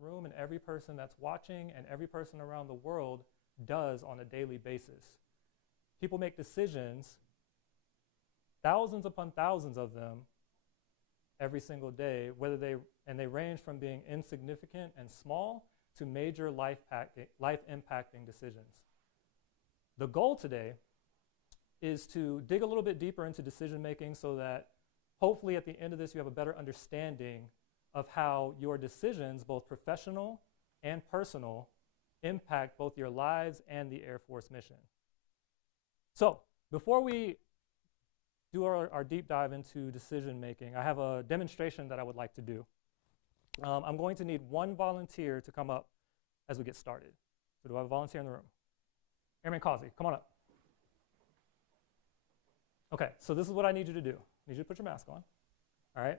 room and every person that's watching and every person around the world does on a daily basis. People make decisions, thousands upon thousands of them, every single day, and they range from being insignificant and small to major life impacting decisions. The goal today is to dig a little bit deeper into decision making so that hopefully at the end of this you have a better understanding of how your decisions, both professional and personal, impact both your lives and the Air Force mission. So before we do our deep dive into decision making, I have a demonstration that I would like to do. I'm going to need one volunteer to come up as we get started. So do I have a volunteer in the room? Airman Causey, come on up. Okay, so this is what I need you to do. I need you to put your mask on, all right?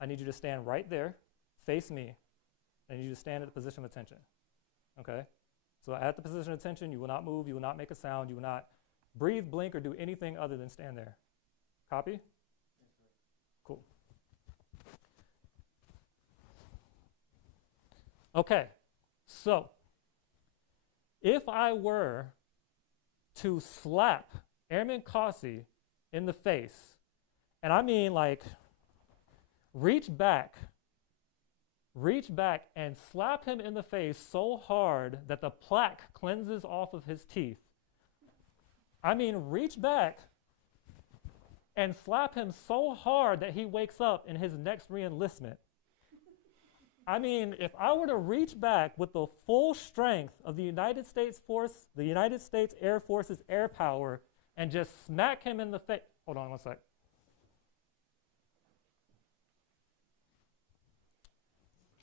I need you to stand right there, face me. I need you to stand at the position of attention, okay? So at the position of attention, you will not move, you will not make a sound, you will not breathe, blink, or do anything other than stand there. Copy? Yes, sir. Cool. Okay, so if I were to slap Airman Causey in the face, and I mean like reach back and slap him in the face so hard that the plaque cleanses off of his teeth. I mean reach back and slap him so hard that he wakes up in his next re-enlistment. I mean, if I were to reach back with the full strength of the United States Air Force's air power and just smack him in the face. Hold on one sec.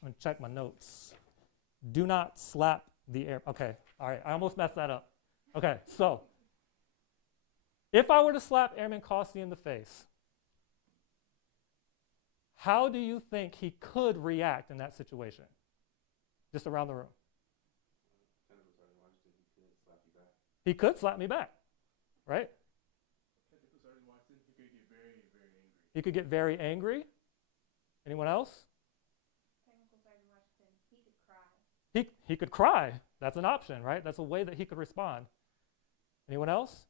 I'm going to check my notes. Do not slap the air. Okay, all right, I almost messed that up. Okay, so if I were to slap Airman Causey in the face, how do you think he could react in that situation? Just around the room. He could slap me back, right? He could get very angry. Anyone else? He could cry. That's an option, right? That's a way that he could respond. Anyone else?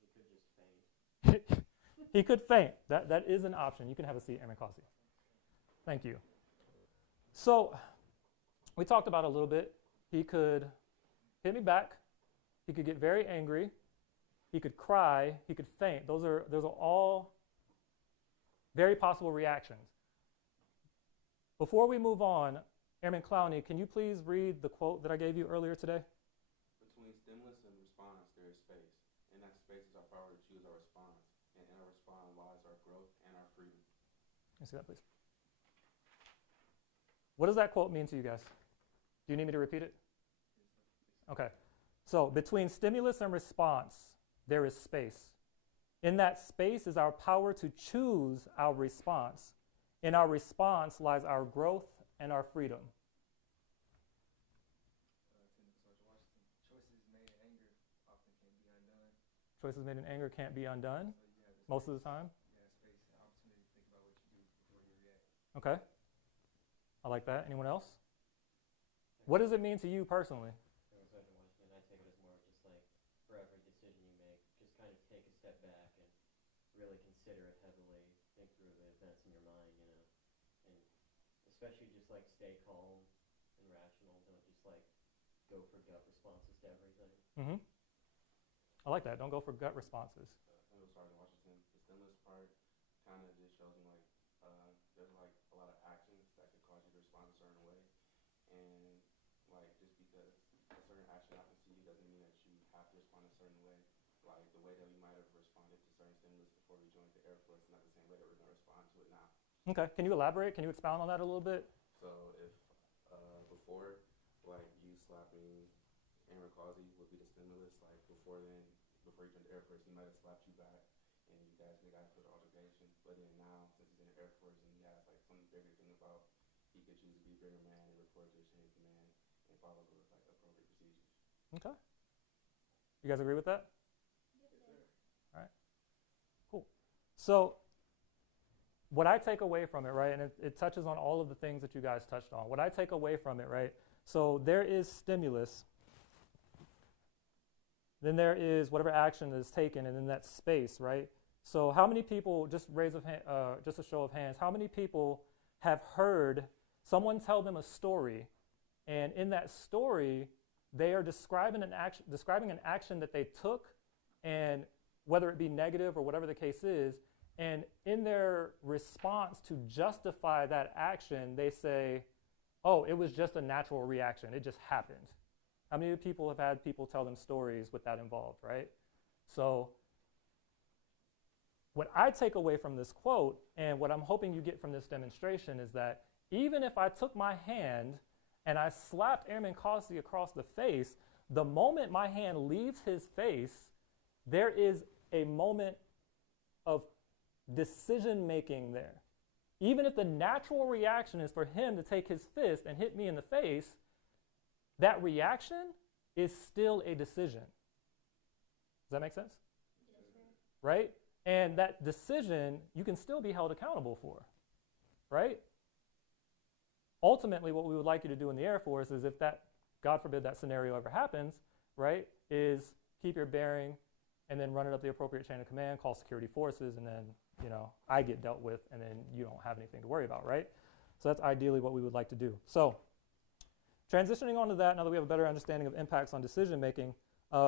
He could just faint. He could faint. That is an option. You can have a seat, Airman Causey. Thank you. So we talked about a little bit. He could hit me back. He could get very angry. He could cry. He could faint. Those are all very possible reactions. Before we move on, Airman Clowney, can you please read the quote that I gave you earlier today? Between stimulus and response, there is space. And that space is our power to choose our response. And in our response lies our growth and our freedom. Can you see that, please? What does that quote mean to you guys? Do you need me to repeat it? Okay. So between stimulus and response, there is space. In that space is our power to choose our response. In our response lies our growth and our freedom. Choices made in anger can't be undone most of the time. Okay. I like that. Anyone else? What does it mean to you personally? I take it as more of just like for every decision you make, just kind of take a step back and really consider it heavily, think through the events in your mind, you know, and especially just like stay calm and rational. Don't just like go for gut responses to everything. Mm-hmm. I like that. Don't go for gut responses. I'm sorry, Washington. The stimulus part kind of just shows me like there's like a lot of actions that could cause you to respond a certain way, and like just because a certain action happens to you doesn't mean that you have to respond a certain way. Like the way that we might have responded to certain stimulus before we joined the Air Force is not the same way that we're going to respond to it now. Okay. Can you elaborate? Can you expound on that a little bit? So if before, like you slapping Airman Causey would be the stimulus, like before then, before you joined the Air Force, he might have slapped you back, and you guys got into an altercation. But then now, since he's in the Air Force and he has like something bigger to think about, he could choose to be a bigger man and report to his chain of command and follow the like appropriate procedures. Okay. You guys agree with that? Yes, sir. All right. Cool. So what I take away from it, right, and it touches on all of the things that you guys touched on. What I take away from it, right, so there is stimulus, then there is whatever action is taken, and then that space, right? So how many people, just just a show of hands, how many people have heard someone tell them a story, and in that story, they are describing an action that they took, and whether it be negative or whatever the case is, and in their response to justify that action, they say, oh, it was just a natural reaction. It just happened. How many people have had people tell them stories with that involved, right? So what I take away from this quote, and what I'm hoping you get from this demonstration, is that even if I took my hand and I slapped Airman Causey across the face, the moment my hand leaves his face, there is a moment of decision making there. Even if the natural reaction is for him to take his fist and hit me in the face, that reaction is still a decision. Does that make sense? Yes, sir. Right? And that decision you can still be held accountable for, right? Ultimately, what we would like you to do in the Air Force is, if that, God forbid, that scenario ever happens, right, is keep your bearing and then run it up the appropriate chain of command, call security forces, and then, I get dealt with, and then you don't have anything to worry about, right? So that's ideally what we would like to do. So transitioning onto that, now that we have a better understanding of impacts on decision making,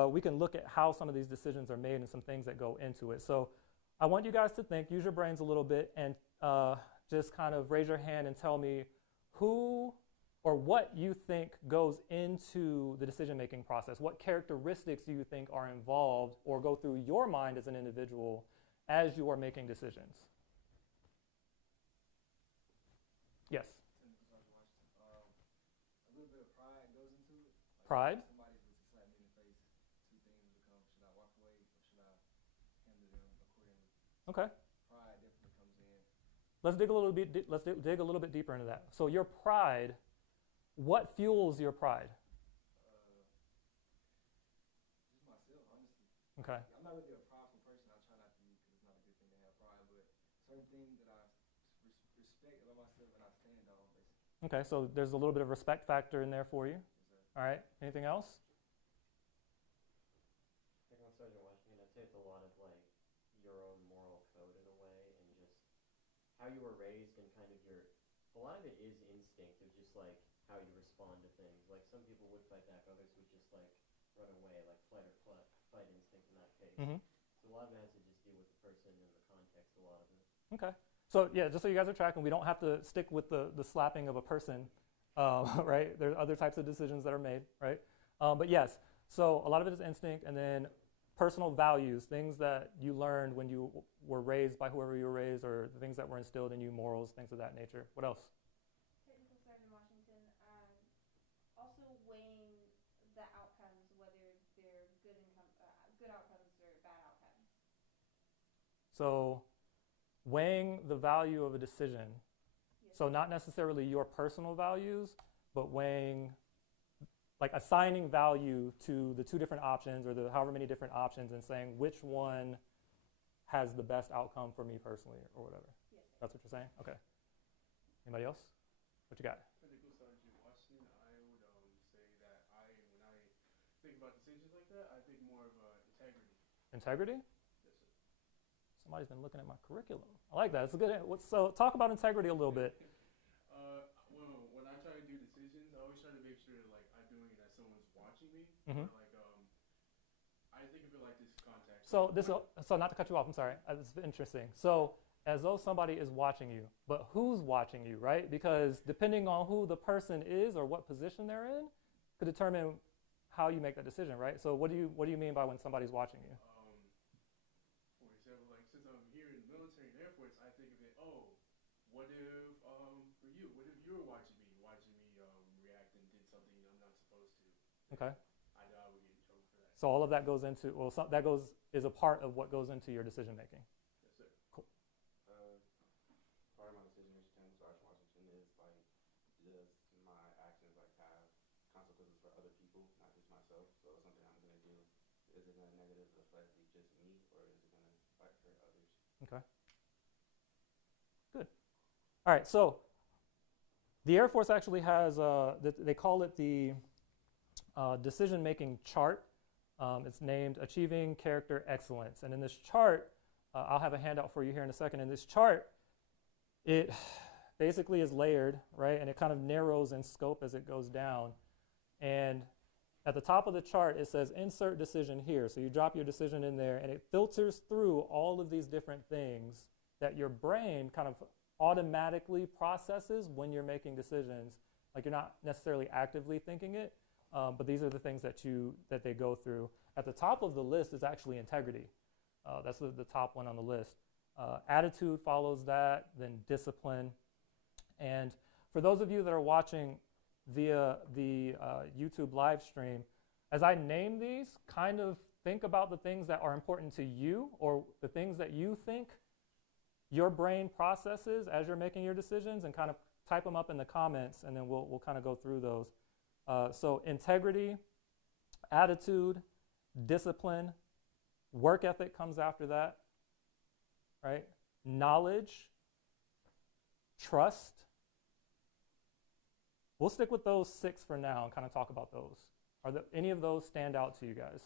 we can look at how some of these decisions are made and some things that go into it. So I want you guys to think, use your brains a little bit, and just kind of raise your hand and tell me who or what you think goes into the decision-making process. What characteristics do you think are involved or go through your mind as an individual as you are making decisions? Yes? A little bit of pride goes into it. Like, Pride? Somebody was to slap me in the face, two things become, should I walk away or should I handle them accordingly? Okay. Pride definitely comes in. Let's dig a little bit. Let's dig a little bit deeper into that. So your pride, what fuels your pride? Just myself, honestly. Okay. I'm not really a prideful person. I try not to be, because it's not a good thing to have pride. But certain things that I respect about myself and I stand on, basically. Okay. So there's a little bit of respect factor in there for you. Yes, All right. Anything else? Like on TSgt Washington, I'd say it's a lot of like your own moral code in a way, and just how you were raised, and kind of a lot of it is instinct of just like how you respond to things. Like some people would fight back, others would just like run away, like fight instinct in that case. Mm-hmm. So a lot of it has to just do with the person and the context, a lot of it. Okay. So yeah, just so you guys are tracking, we don't have to stick with the slapping of a person, right? There's other types of decisions that are made, right? But yes, so a lot of it is instinct, and then personal values, things that you learned when you were raised by whoever you were raised, or the things that were instilled in you, morals, things of that nature. What else? Technical side in Washington, also weighing the outcomes, whether they're good outcomes or bad outcomes. So weighing the value of a decision. Yes. So not necessarily your personal values, but weighing, like assigning value to the two different options, or the however many different options, and saying which one has the best outcome for me personally, or whatever. Yes. That's what you're saying? Okay. Anybody else? What you got? Technical Sergeant Washington, I would say that when I think about decisions like that, I think more of integrity. Integrity? Yes, sir. Somebody's been looking at my curriculum. I like that. It's a good. So talk about integrity a little bit. Well, when I try to do decisions, I always try to make sure like I'm doing it as someone's watching me. Mm-hmm. Or, like I think of it like this context. So not to cut you off. I'm sorry. It's interesting. So as though somebody is watching you, but who's watching you, right? Because depending on who the person is or what position they're in, could determine how you make that decision, right? So what do you mean by when somebody's watching you? For example, like since I'm here in the military and Air Force, I think of it. Oh, what if for you? What if you were watching me react and did something I'm not supposed to? Okay. I know I would get in trouble for that. So all of that goes into is a part of what goes into your decision making. Yes, sir. Cool. Part of my decision making in Sergeant Washington is like just my actions like have consequences for other people, not just myself. So something I'm gonna do, is it gonna negatively affect just me, or is it gonna like hurt others? Okay. Good. All right, so the Air Force actually has, they call it the decision-making chart. It's named Achieving Character Excellence. And in this chart, I'll have a handout for you here in a second. In this chart, it basically is layered, right? And it kind of narrows in scope as it goes down. And at the top of the chart, it says insert decision here. So you drop your decision in there, and it filters through all of these different things that your brain kind of automatically processes when you're making decisions. Like you're not necessarily actively thinking it, but these are the things that they go through. At the top of the list is actually integrity. That's the top one on the list. Attitude follows that, then discipline. And for those of you that are watching via the YouTube live stream, as I name these, kind of think about the things that are important to you or the things that you think your brain processes as you're making your decisions, and kind of type them up in the comments, and then we'll kind of go through those. So integrity, attitude, discipline, work ethic comes after that, right? Knowledge, trust. We'll stick with those 6 for now and kind of talk about those. Any of those stand out to you guys?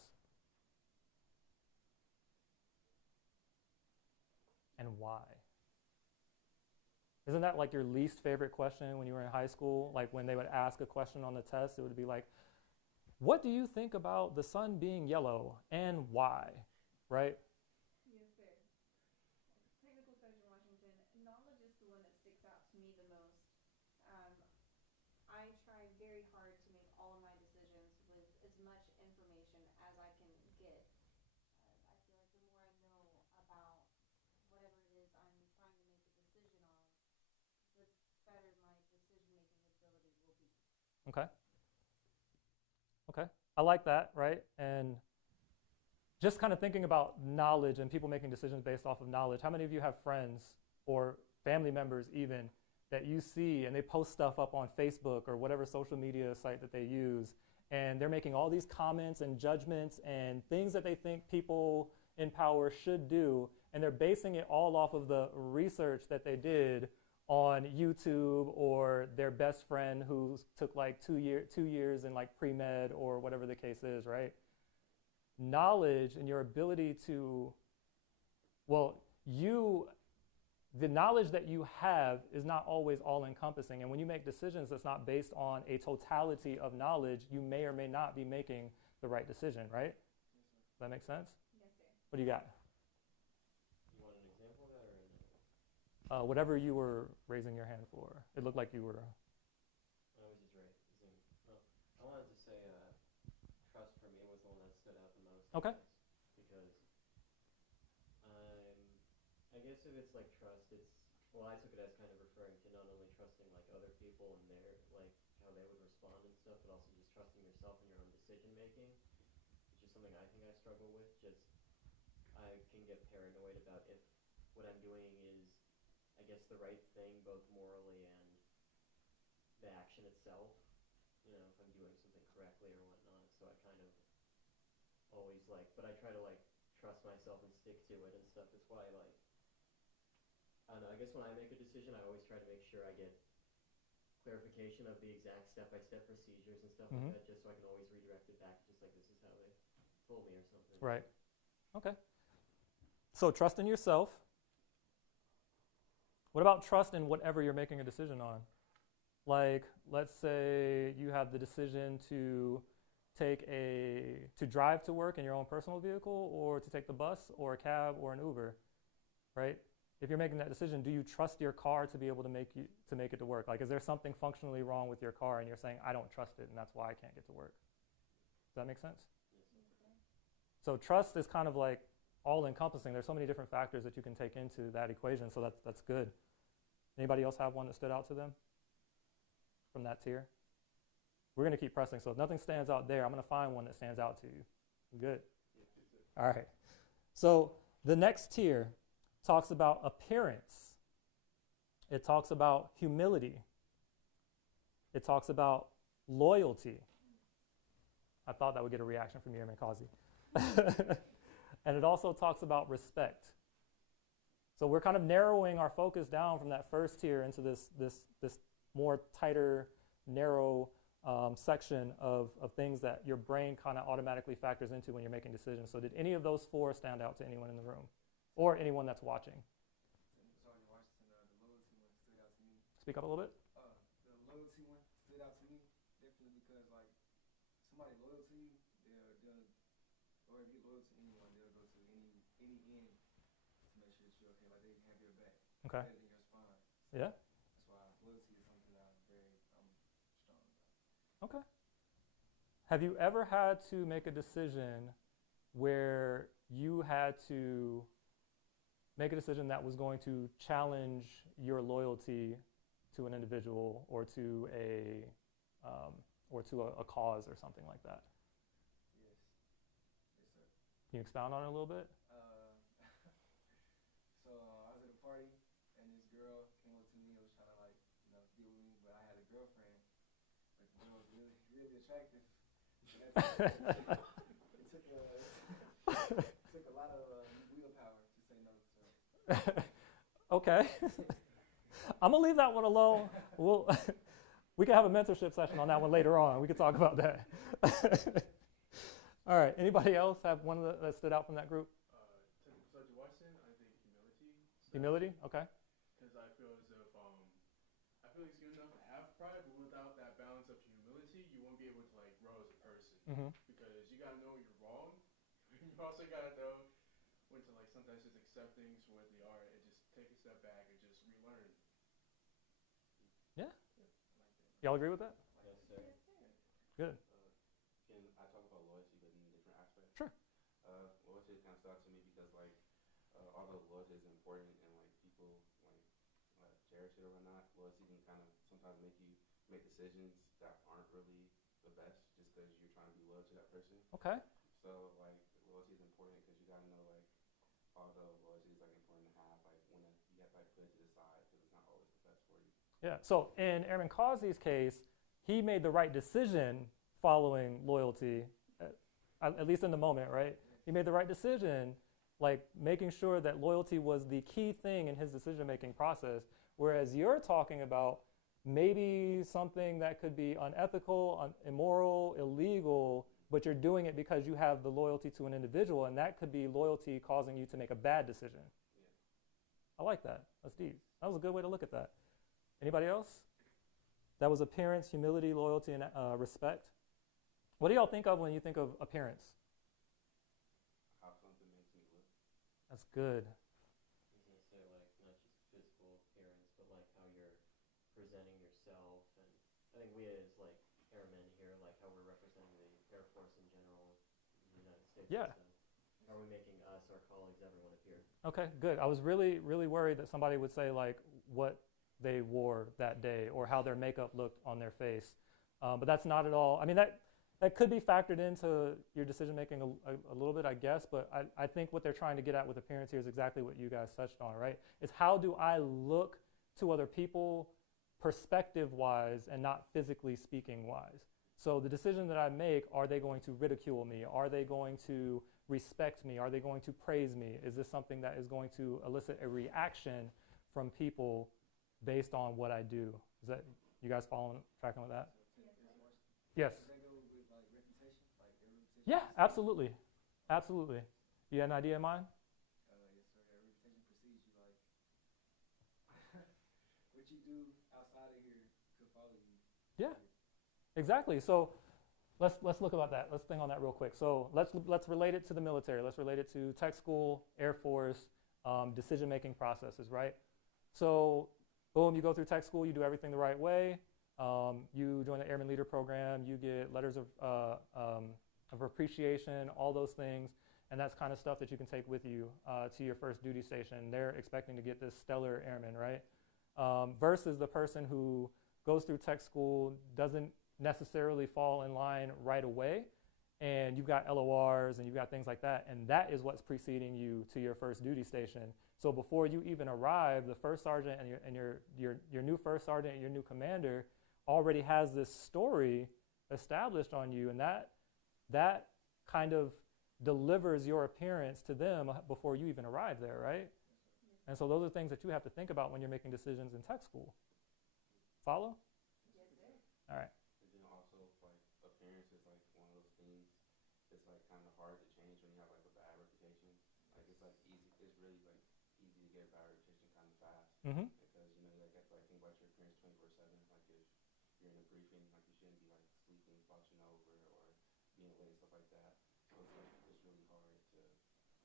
And why? Isn't that like your least favorite question when you were in high school? Like when they would ask a question on the test, it would be like, what do you think about the sun being yellow and why? Right? Yes, sir. Technical Sergeant Washington, knowledge is the one that sticks out to me the most. I try very hard to make all of my decisions with as much information as I can get. I feel like the more I know about whatever it is I'm trying to make a decision on, the better my decision-making ability will be. Okay. Okay. I like that, right? And just kind of thinking about knowledge and people making decisions based off of knowledge. How many of you have friends or family members even that you see and they post stuff up on Facebook or whatever social media site that they use, and they're making all these comments and judgments and things that they think people in power should do, and they're basing it all off of the research that they did on YouTube or their best friend who took like 2 years in like pre-med or whatever the case is, right? Knowledge and your ability to, the knowledge that you have is not always all-encompassing. And when you make decisions that's not based on a totality of knowledge, you may or may not be making the right decision, right? Does that make sense? Yes, sir. What do you got? You want an example of that or no? Whatever you were raising your hand for. It looked like you were. I was just right. I wanted to say trust for me was the one that stood out the most. Okay. Because I guess if it's like trust, I took it as kind of referring to not only trusting like other people and their like how they would respond and stuff, but also just trusting yourself and your own decision making, which is something I think I struggle with. Just I can get paranoid about if what I'm doing is, I guess, the right thing both morally and the action itself. You know, if I'm doing something correctly or whatnot. So I kind of always but I try to trust myself and stick to it and stuff. That's why I don't know, I guess when I make a decision, I always try to make sure I get clarification of the exact step-by-step procedures and stuff like that, just so I can always redirect it back, just like this is how they told me or something. Right. Okay. So trust in yourself. What about trust in whatever you're making a decision on? Like, let's say you have the decision to drive to work in your own personal vehicle, or to take the bus or a cab or an Uber, right? If you're making that decision, do you trust your car to be able to make it to work? Like, is there something functionally wrong with your car and you're saying, I don't trust it and that's why I can't get to work? Does that make sense? So trust is kind of like all-encompassing. There's so many different factors that you can take into that equation, so that's good. Anybody else have one that stood out to them from that tier? We're going to keep pressing, so if nothing stands out there, I'm going to find one that stands out to you. Good? All right. So the next tier talks about appearance. It talks about humility. It talks about loyalty. I thought that would get a reaction from you, Airman Kazi. And it also talks about respect. So we're kind of narrowing our focus down from that first tier into this more tighter, narrow section of things that your brain kind of automatically factors into when you're making decisions. So did any of those four stand out to anyone in the room or anyone that's watching? TSgt Washington, the loyalty one stood out to me. Speak up a little bit. The loyalty one stood out to me definitely because like somebody loyal to you, they'll or if you're loyal to anyone, they'll go to any end to make sure that you're okay. Like they have your back. Okay. Everything else fine. Yeah. That's why loyalty is something that I'm strong about. Okay. Have you ever had to make a decision where you had to make a decision that was going to challenge your loyalty to an individual or to a cause or something like that? Yes. Yes, sir. Can you expound on it a little bit? So I was at a party and this girl came up to me and was trying to like, deal with me, but I had a girlfriend. But the girl was really, really attractive. So it took a lot of willpower to say no. So. Okay. I'm gonna leave that one alone. We can have a mentorship session on that one later on. We can talk about that. All right. Anybody else have one that stood out from that group? TSgt Washington, I think humility. Humility. Okay. Because I feel as if I feel it's good enough to have pride, but without that balance of humility, you won't be able to like grow as a person. Mm-hmm. Because you gotta know you're wrong. You also gotta know when to like sometimes just accept things for what they are and just take a step back and just relearn. Yeah. I like that. Y'all agree with that? Yes, sir. Good. Can I talk about loyalty, but in different aspects? Sure. Loyalty kind of stood out to me because, like, although loyalty is important and like people cherish it or whatnot, loyalty can kind of sometimes make you make decisions that aren't really the best just because you're trying to be loyal to that person. Okay. So like loyalty is important because you gotta know like although loyalty is like important to have, like when you have to like put it to the side because it's not always the best for you. Yeah. So in Airman Causey's case, he made the right decision following loyalty, at least in the moment, right? He made the right decision, like making sure that loyalty was the key thing in his decision-making process, whereas you're talking about maybe something that could be unethical, immoral, illegal, but you're doing it because you have the loyalty to an individual, and that could be loyalty causing you to make a bad decision. Yeah. I like that. That's deep. That was a good way to look at that. Anybody else? That was appearance, humility, loyalty, and respect. What do y'all think of when you think of appearance? How something makes me look. That's good. I was gonna say like not just physical appearance, but like how you're presenting yourself, and I think we as like airmen here, like how we're representing the Air Force in general, in the United States. Yeah. And how are we making us, our colleagues, everyone appear? Okay, good. I was really, really worried that somebody would say like what they wore that day or how their makeup looked on their face, but that's not at all. I mean that could be factored into your decision making a little bit, I guess, but I think what they're trying to get at with appearance here is exactly what you guys touched on, right? It's how do I look to other people perspective-wise and not physically speaking-wise. So the decision that I make, are they going to ridicule me? Are they going to respect me? Are they going to praise me? Is this something that is going to elicit a reaction from people based on what I do? Is that, you guys tracking with that? Yes. Does that go with like reputation? Like your reputation? Yeah, absolutely. Absolutely. You had an idea in mind? Yes, sir. Your reputation precedes you. Like what you do outside of here could follow you. Yeah, exactly. So let's look about that. Let's think on that real quick. So let's relate it to the military. Let's relate it to tech school, Air Force, decision-making processes, right? So boom, you go through tech school, you do everything the right way. You join the Airman Leader Program, you get letters of appreciation, all those things, and that's kind of stuff that you can take with you to your first duty station. They're expecting to get this stellar airman, right? Versus the person who goes through tech school, doesn't necessarily fall in line right away, and you've got LORs and you've got things like that, and that is what's preceding you to your first duty station. So before you even arrive, the first sergeant and your new first sergeant and your new commander already has this story established on you, and that kind of delivers your appearance to them before you even arrive there, right? And so those are things that you have to think about when you're making decisions in tech school. Follow? Yes, sir. All right. And then also, like, appearance is like one of those things. It's like kind of hard to change when you have like a bad reputation. Like it's like easy. It's really like easy to get a bad reputation kind of fast Mm-hmm. because you know you like have to like think about your appearance 24/7. Like if you're in a briefing, like you shouldn't be like sleeping, slouching over, or being late, stuff like that. So it's like it's really hard to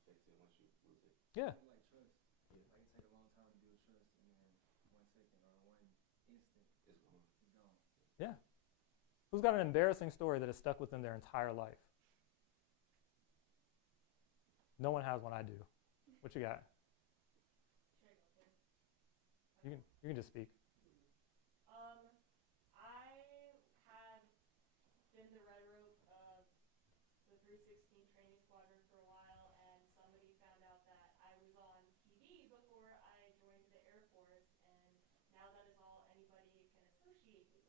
fix it once you lose it. Yeah. Kinda like trust. Yeah. Like it take a long time to build trust, and then 1 second or 1 instant, It's gone. it's gone. Yeah. Who's got an embarrassing story that has stuck with them their entire life? No one has one. I do. What you got? Should I go first? You can just speak. I had been the red rope of the 316 training squadron for a while, and somebody found out that I was on TV before I joined the Air Force, and now that is all anybody can associate me with.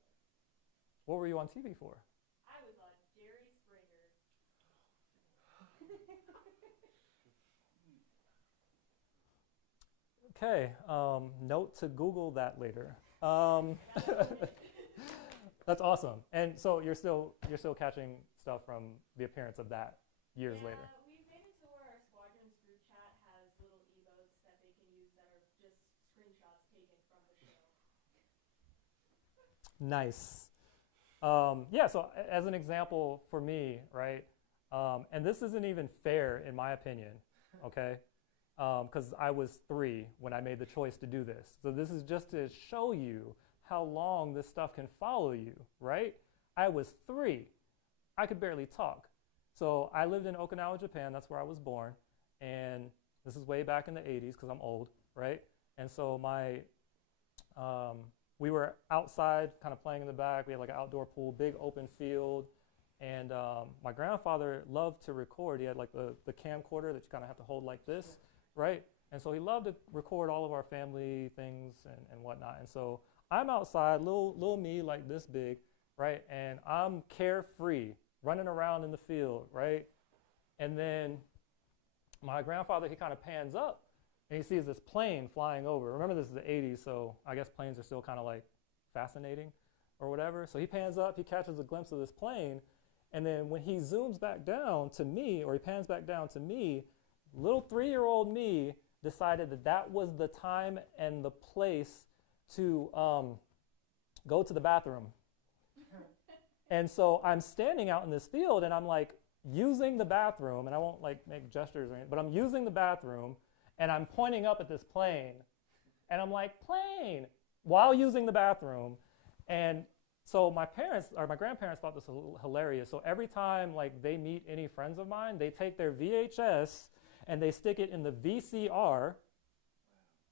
What were you on TV for? I was on Jerry Springer. Okay. Note to Google that later. That's awesome. And so you're still catching stuff from the appearance of that years Yeah, later. we've made it to where our squadron's group chat has little emotes that they can use that are just screenshots taken from the show. Nice. Yeah, so as an example for me, right, and this isn't even fair in my opinion, okay, because I was 3 when I made the choice to do this. So this is just to show you how long this stuff can follow you, right? I was 3. I could barely talk. So I lived in Okinawa, Japan. That's where I was born. And this is way back in the 80s because I'm old, right? And so we were outside kind of playing in the back. We had like an outdoor pool, big open field. And my grandfather loved to record. He had like the camcorder that you kind of have to hold like this, right? And so he loved to record all of our family things and whatnot. And so I'm outside, little me like this big, right? And I'm carefree, running around in the field, right? And then my grandfather, he kind of pans up and he sees this plane flying over. Remember, this is the 80s, so I guess planes are still kind of like fascinating or whatever. So he pans up, he catches a glimpse of this plane, and then when he zooms back down to me, or he pans back down to me, little 3-year-old me decided that that was the time and the place to go to the bathroom. And so I'm standing out in this field and I'm like using the bathroom, and I won't like make gestures or anything, but I'm using the bathroom and I'm pointing up at this plane and I'm like, plane, while using the bathroom. And so my grandparents thought this was hilarious. So every time like they meet any friends of mine, they take their VHS and they stick it in the VCR.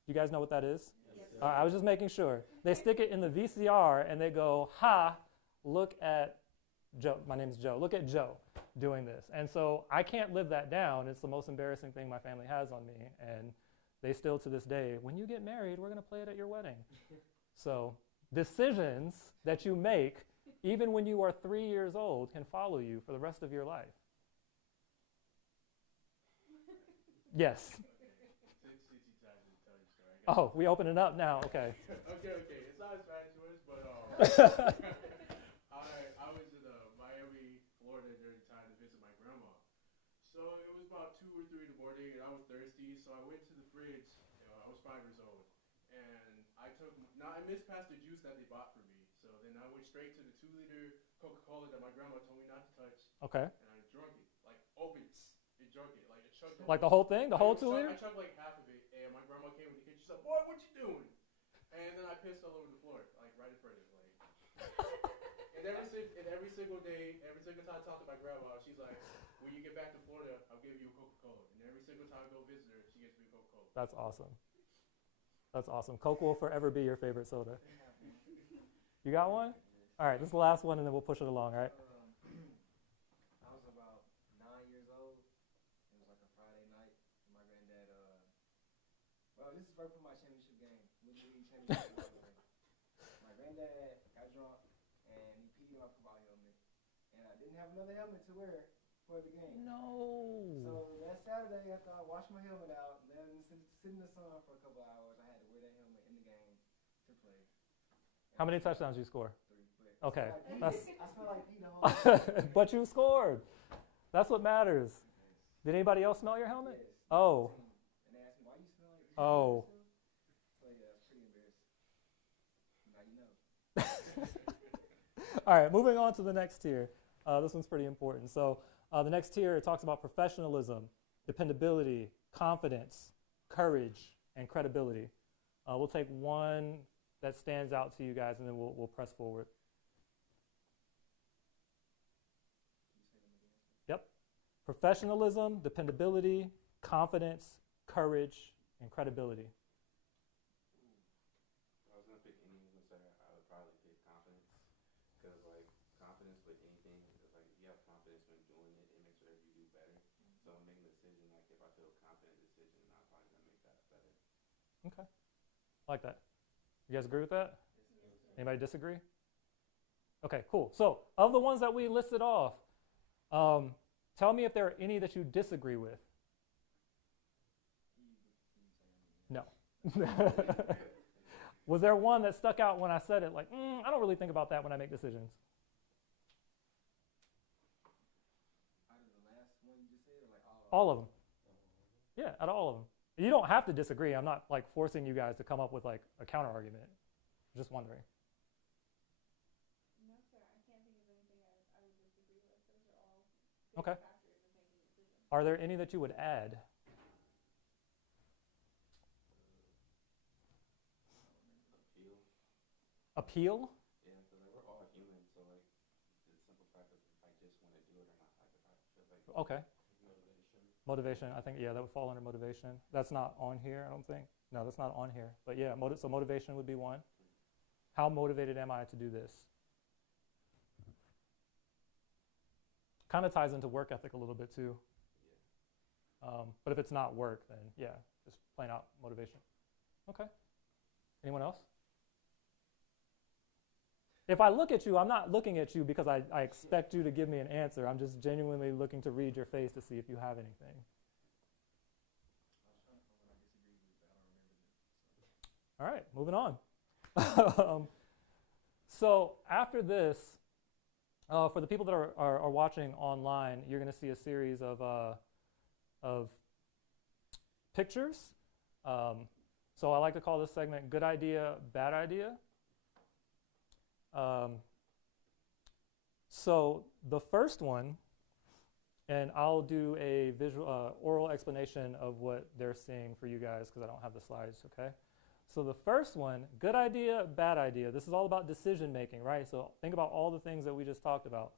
You guys know what that is? Yes. I was just making sure. They stick it in the VCR and they go, ha, look at Joe. My name's Joe. Look at Joe doing this. And so I can't live that down. It's the most embarrassing thing my family has on me. And they still to this day, when you get married, we're going to play it at your wedding. So decisions that you make, even when you are 3 years old, can follow you for the rest of your life. Yes. Since you decided to tell your story, Oh, we open it up now. Okay. okay. It's not as fatuous, but I was in Miami, Florida during the time to visit my grandma. So it was about 2 or 3 in the morning, and I was thirsty. So I went to the fridge. I was 5 years old, and I missed past the juice that they bought for me. So then I went straight to the 2-liter Coca-Cola that my grandma told me not to touch. Okay. And I drunk it, like open it, drunk it, like it chugged. Like the whole thing? The whole 2 I liter? chugged like half of it, and my grandma came in the kitchen. She's like, "Boy, what you doing?" And then I pissed all over the floor, like right in front of her. And every single day, every single time I talk to my grandma, she's like, "When you get back to Florida, I'll give you a Coca-Cola." And every single time I go visit her, she gets me a Coca-Cola. That's awesome. That's awesome. Coke will forever be your favorite soda. You got one? All right, this is the last one, and then we'll push it along, all right? I was about 9 years old. It was like a Friday night. And my granddad, well, this is right before my championship game. Little League championship game. My granddad got drunk and he peed on my football helmet. And I didn't have another helmet to wear for the game. No. So that Saturday, after I washed my helmet out, let him sit in the sun for a couple hours. I had to wear that helmet in the game to play. How many touchdowns did you score? 3. But Okay, I smell like pee the whole time. but you scored. That's what matters. Did anybody else smell your helmet? Yes. Oh. And they asked me, why you smell like this? Oh. So yeah, it's pretty embarrassing. Now you know. All right, moving on to the next tier. This one's pretty important. So the next tier, it talks about professionalism, dependability, confidence, courage, and credibility. We'll take one that stands out to you guys, and then we'll press forward. Yep. Professionalism, dependability, confidence, courage, and credibility. I was gonna pick any of them, so I would probably pick confidence, because like confidence with anything is like if you have confidence when doing it, it makes sure you do better. So I'm making a decision, like if I feel confident in the decision, I'm probably gonna make that better. Okay. I like that. You guys agree with that? Anybody disagree? Okay, cool. So of the ones that we listed off, tell me if there are any that you disagree with. No. Was there one that stuck out when I said it, like, I don't really think about that when I make decisions? Out of the last one you just said, or like All of them. Yeah, out of all of them. You don't have to disagree. I'm not like forcing you guys to come up with like a counter argument. Just wondering. No, sir, I can't think of anything I would disagree with. Those are all good Okay. factors in making decisions. Are there any that you would add? Appeal? Yeah, because like we're all human, so like the simple fact of if I just want to do it or not, like if I feel like Okay. Motivation, I think, yeah, that would fall under motivation. That's not on here, I don't think. No, that's not on here. But yeah, so motivation would be one. How motivated am I to do this? Kind of ties into work ethic a little bit too. But if it's not work, then yeah, just plain out motivation. Okay. Anyone else? If I look at you, I'm not looking at you because I expect you to give me an answer. I'm just genuinely looking to read your face to see if you have anything. All right, moving on. So after this, for the people that are watching online, you're going to see a series of pictures. So I like to call this segment "Good Idea, Bad Idea." So the first one, and I'll do a visual, oral explanation of what they're seeing for you guys because I don't have the slides, okay? So the first one, good idea, bad idea. This is all about decision making, right? So think about all the things that we just talked about.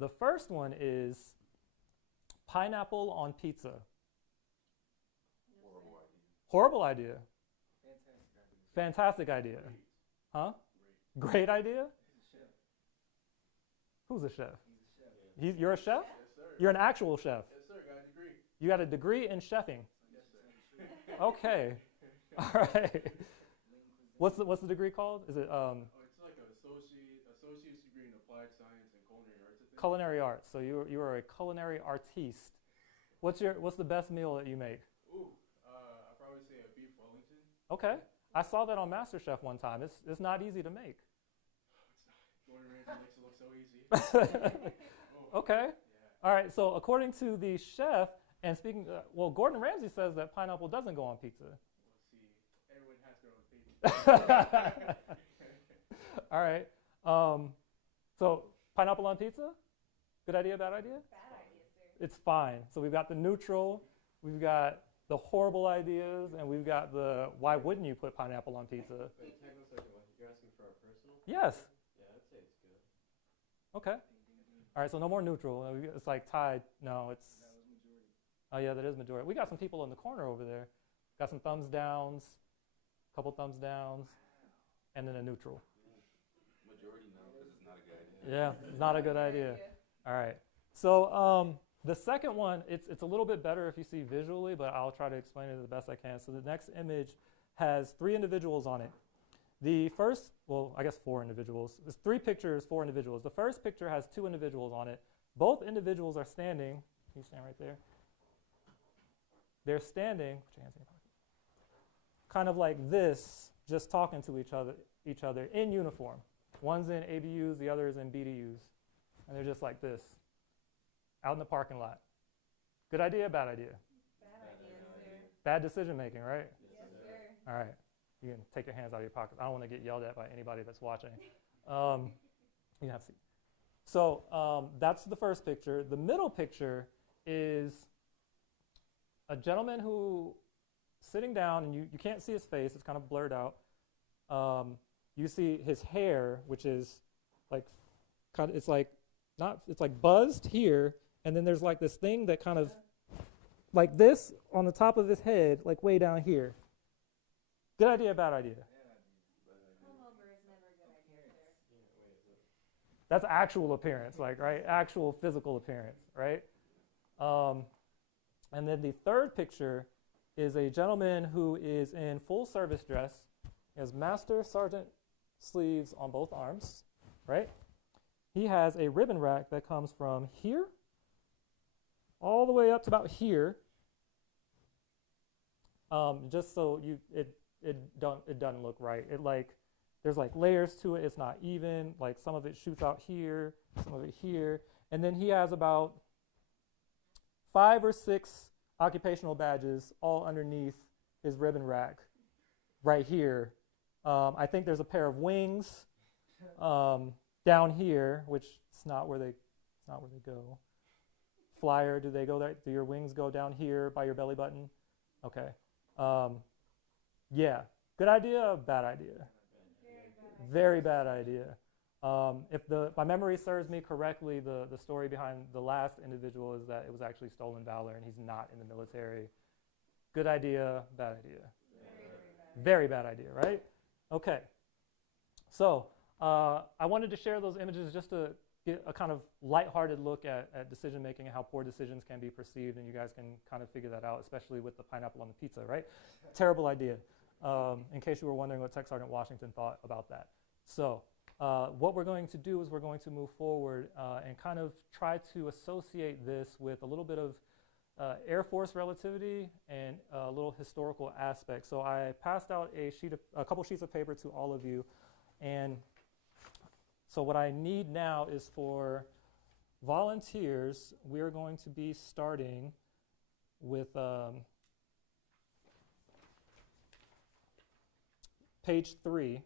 The first one is pineapple on pizza. horrible idea. Horrible idea. Fantastic idea. Fantastic idea. Huh? Great idea? He's a chef. Who's a chef? He's a chef. You're a chef? Yes, sir. You're an actual chef. Yes, sir. Got a degree. You got a degree in chefing. Yes, sir. Okay. All right. What's the degree called? Is it Oh, it's like an associate's degree in applied science and culinary arts, I think. culinary arts? So you are a culinary artiste. What's the best meal that you make? Ooh, I'd probably say a beef Wellington. Okay. I saw that on MasterChef one time. It's not easy to make. Gordon Ramsay makes it look so easy. Oh, Okay. yeah. All right. So according to the chef, and speaking, Gordon Ramsay says that pineapple doesn't go on pizza. We'll see. Everyone has their own opinion. All right. So pineapple on pizza? Good idea, bad idea? Bad idea, sir. It's fine. So we've got the neutral, we've got the horrible ideas, and we've got the why wouldn't you put pineapple on pizza? Wait, tag one second. You're asking for our personal? Yes. Yeah, I'd say it's good. Okay. All right. So no more neutral. It's like tied. No, it's. That was majority. Oh yeah, that is majority. We got some people in the corner over there. Got some thumbs downs, couple thumbs downs, and then a neutral. Majority no, because it's not a good idea. Yeah, it's not a good idea. All right. So the second one, it's a little bit better if you see visually, but I'll try to explain it the best I can. So the next image has 3 individuals on it. The first, well, I guess 4 individuals. There's 3 pictures, 4 individuals. The first picture has 2 individuals on it. Both individuals are standing. Can you stand right there? They're standing. Put your hands in your pocket. kind of like this, just talking to each other in uniform. One's in ABUs, the other is in BDUs. And they're just like this, out in the parking lot. Good idea, bad idea? Bad idea, sir. Bad decision making, right? Yes, sir. All right. You can take your hands out of your pockets. I don't want to get yelled at by anybody that's watching. You have to. So that's the first picture. The middle picture is a gentleman who sitting down, and you can't see his face. It's kind of blurred out. You see his hair, which is like kind of, it's like buzzed here, and then there's like this thing that kind of like this on the top of his head, like way down here. Good idea, bad idea? Comb over is never a good idea, sir. That's actual appearance, like, right? Actual physical appearance, right? And then the third picture is a gentleman who is in full service dress. He has master sergeant sleeves on both arms, right? He has a ribbon rack that comes from here all the way up to about here. Just so it doesn't look right. There's like layers to it. It's not even. Like some of it shoots out here, some of it here, and then he has about 5 or 6 occupational badges all underneath his ribbon rack, right here. I think there's a pair of wings down here, which it's not where they go. Flyer, do they go there? Do your wings go down here by your belly button? Okay. Yeah. Good idea, bad idea? Very bad idea. If my memory serves me correctly, the story behind the last individual is that it was actually stolen valor and he's not in the military. Good idea, bad idea? Very bad idea, right? Okay. So I wanted to share those images just to get a kind of lighthearted look at decision making and how poor decisions can be perceived, and you guys can kind of figure that out, especially with the pineapple on the pizza, right? Terrible idea. In case you were wondering what TSgt Washington thought about that. So what we're going to do is we're going to move forward and kind of try to associate this with a little bit of Air Force relativity and a little historical aspect. So I passed out a couple sheets of paper to all of you, and so what I need now is for volunteers. We're going to be starting with page 3, which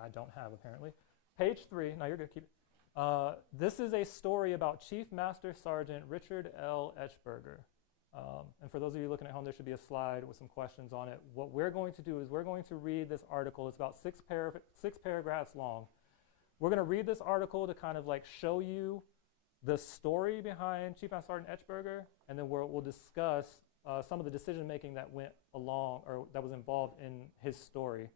I don't have apparently. Page 3, no, you're good, keep it. This is a story about Chief Master Sergeant Richard L. Etchberger. And for those of you looking at home, there should be a slide with some questions on it. What we're going to do is we're going to read this article. It's about 6 paragraphs long. We're going to read this article to kind of like show you the story behind Chief Master Sergeant Etchberger, and then we'll discuss some of the decision making that went along or that was involved in his story.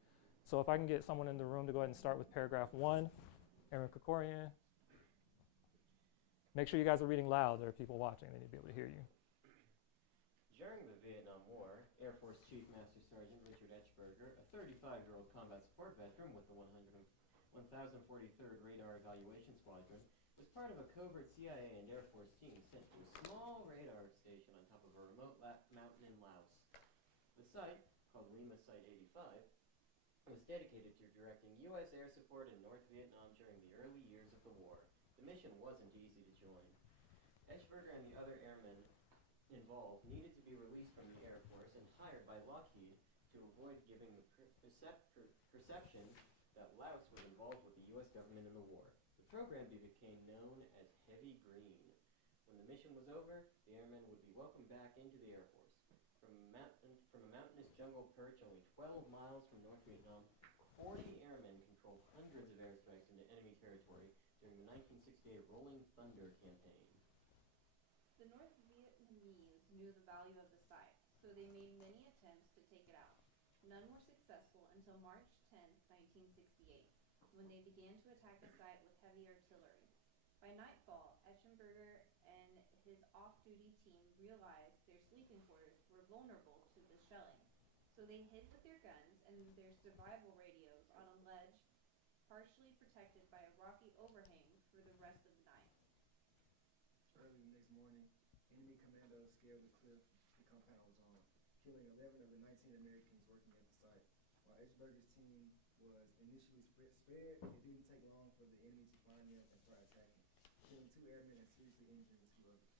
So if I can get someone in the room to go ahead and start with paragraph 1. Aaron Krikorian. Make sure you guys are reading loud. There are people watching. They need to be able to hear you. During the Vietnam War, Air Force Chief Master Sergeant Richard Etchberger, a 35-year-old combat support veteran with the 1043rd Radar Evaluation Squadron, was part of a covert CIA and Air Force team sent to a small radar station on top of a remote mountain in Laos. The site, called Lima Site 85, was dedicated to directing U.S. air support in North Vietnam during the early years of the war. The mission wasn't easy to join. Etchberger and the other airmen involved needed to be released from the Air Force and hired by Lockheed to avoid giving the perception that Laos was involved with the U.S. government in the war. The program became known as Heavy Green. When the mission was over, the airmen would be welcomed back into the Air Force. From a mountainous jungle perch only 12 miles from North Vietnam, 40 airmen controlled hundreds of airstrikes into enemy territory during the 1968 Rolling Thunder campaign. The North Vietnamese knew the value of the site, so they made many attempts to take it out. None were successful until March 10, 1968, when they began to attack the site with heavy artillery. By nightfall, Etchenberger and his off-duty team realized their sleeping quarters were vulnerable to the shelling, so they hid with their guns and their survival radios on a ledge partially protected by a rocky overhang for the rest of the night. Early the next morning, enemy commandos scaled the cliff the compound was on. killing 11 of the 19 Americans working at the site. While Edgeberger's team was initially spared, it didn't take long for the enemy to find them and start attacking, killing 2 airmen and seriously injuring 2 others.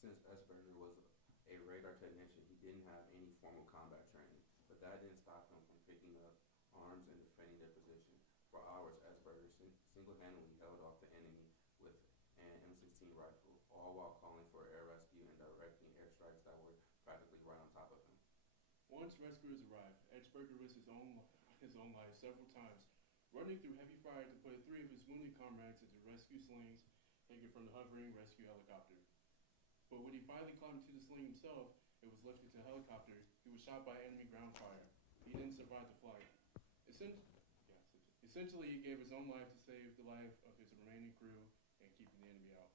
Since Esberger was a radar technician, he didn't have any formal combat training, but that didn't stop him from picking up arms and defending their position. For hours, Esberger single-handedly held off the enemy with an M16 rifle, all while calling for air rescue and directing airstrikes that were practically right on top of him. Once rescuers arrived, Edgeberger risked his own life several times, running through heavy fire to put 3 of his wounded comrades into rescue slings taken from the hovering rescue helicopter. But when he finally climbed into the sling himself and was lifted to a helicopter, he was shot by enemy ground fire. He didn't survive the flight. Essentially, he gave his own life to save the life of his remaining crew and keeping the enemy out.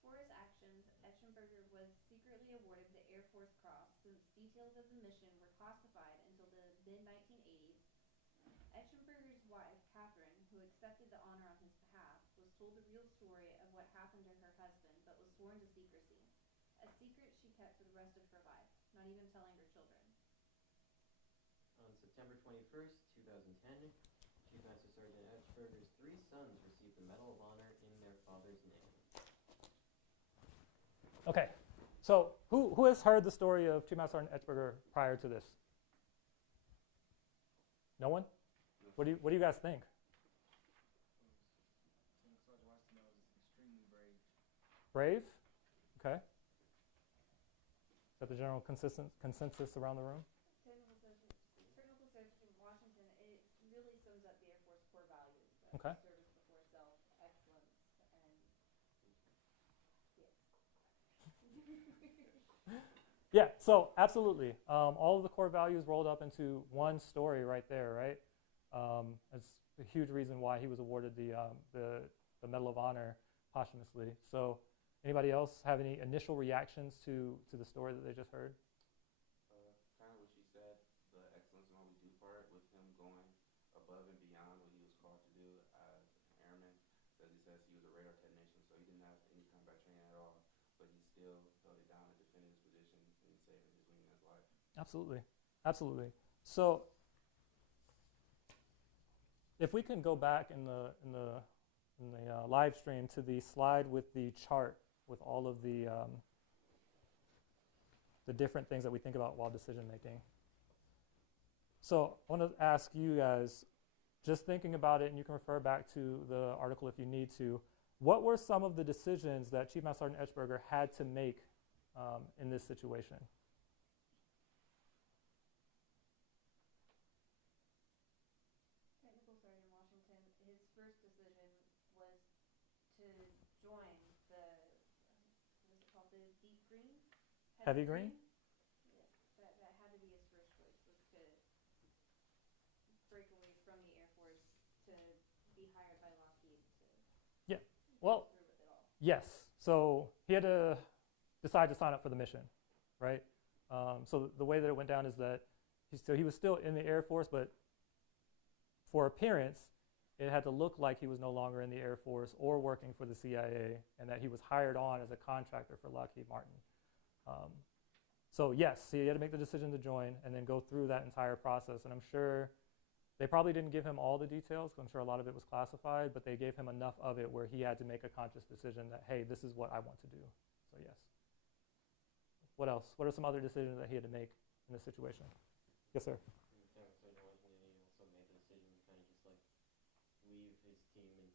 For his actions, Etchenberger was secretly awarded the Air Force Cross since details of the mission were classified until the mid-1980s. Etchenberger's wife, Catherine, who accepted the honor on his behalf, was told the real story of what happened to her husband, but was sworn to secrecy. A secret she kept for the rest of her life, not even telling her children. On September 21st, 2010, Chief Master Sergeant Etchberger's 3 sons received the Medal of Honor in their father's name. Okay, so who has heard the story of Chief Master Sergeant Etchberger prior to this? No one? What do you guys think? Sergeant Washington was extremely brave. Brave? Okay. Is that the general consensus around the room? Technical Sergeant Washington, it really sums up the Air Force core values. Okay. Service before self, excellence, and Yeah, so absolutely. All of the core values rolled up into one story right there, right? It's a huge reason why he was awarded the Medal of Honor posthumously. So anybody else have any initial reactions to the story that they just heard? Kind of what she said, the excellence in all we do part, with him going above and beyond what he was called to do as an airman, because he says he was a radar technician, so he didn't have any combat training at all, but he still held it down and defended his position and saving his wingman's life. Absolutely, absolutely. So if we can go back in the live stream to the slide with the chart with all of the different things that we think about while decision making. So I want to ask you guys, just thinking about it, and you can refer back to the article if you need to, what were some of the decisions that Chief Master Sergeant Etchberger had to make in this situation? Technical Sergeant Washington, his first decision was to join the, what is it called, the deep green? Heavy green? Yeah, that had to be his first choice, was to break away from the Air Force to be hired by Lockheed to Yeah, well, go through with it all. yes. So he had to decide to sign up for the mission, right? So the way that it went down is that he was still in the Air Force, but for appearance, it had to look like he was no longer in the Air Force or working for the CIA, and that he was hired on as a contractor for Lockheed Martin. So yes, he had to make the decision to join and then go through that entire process. And I'm sure they probably didn't give him all the details, because I'm sure a lot of it was classified, but they gave him enough of it where he had to make a conscious decision that, hey, this is what I want to do. So yes. What else? What are some other decisions that he had to make in this situation? Yes, sir. Technical Sergeant Washington, he also made the decision to kind of just like leave his team and